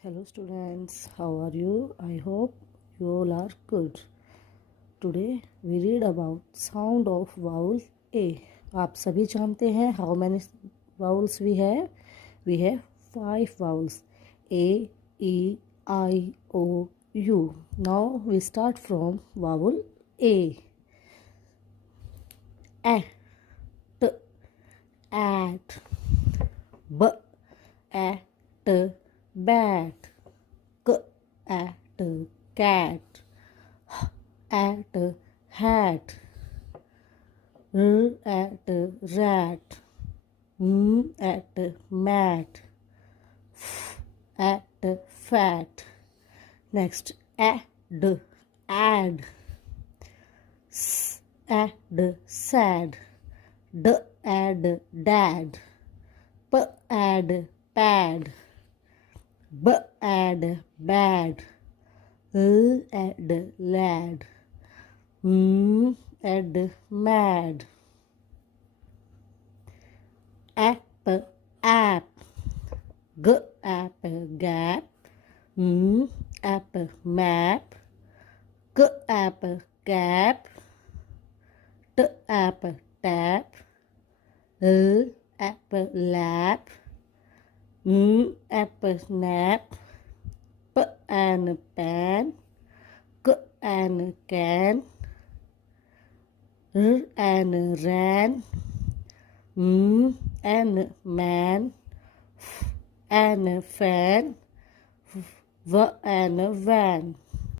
Hello students, how are you? I hope you all are good. Today we read about sound of vowel A. आप सभी जानते हैं how many vowels we have? We have 5 vowels A, E, I, O, U. Now we start from vowel A. A, T, at, B, at, bat, k at cat, h at hat, r at rat, m at mat, f at fat. Next, add, add, s add sad, d add dad, p add pad, b add bad, l add lad, m add mad, app app, g app gap, m app map, k app cap, t app tap, l app lap, m app nap, p and pan, k and can, r and ran, m and man, f and fan, v and van.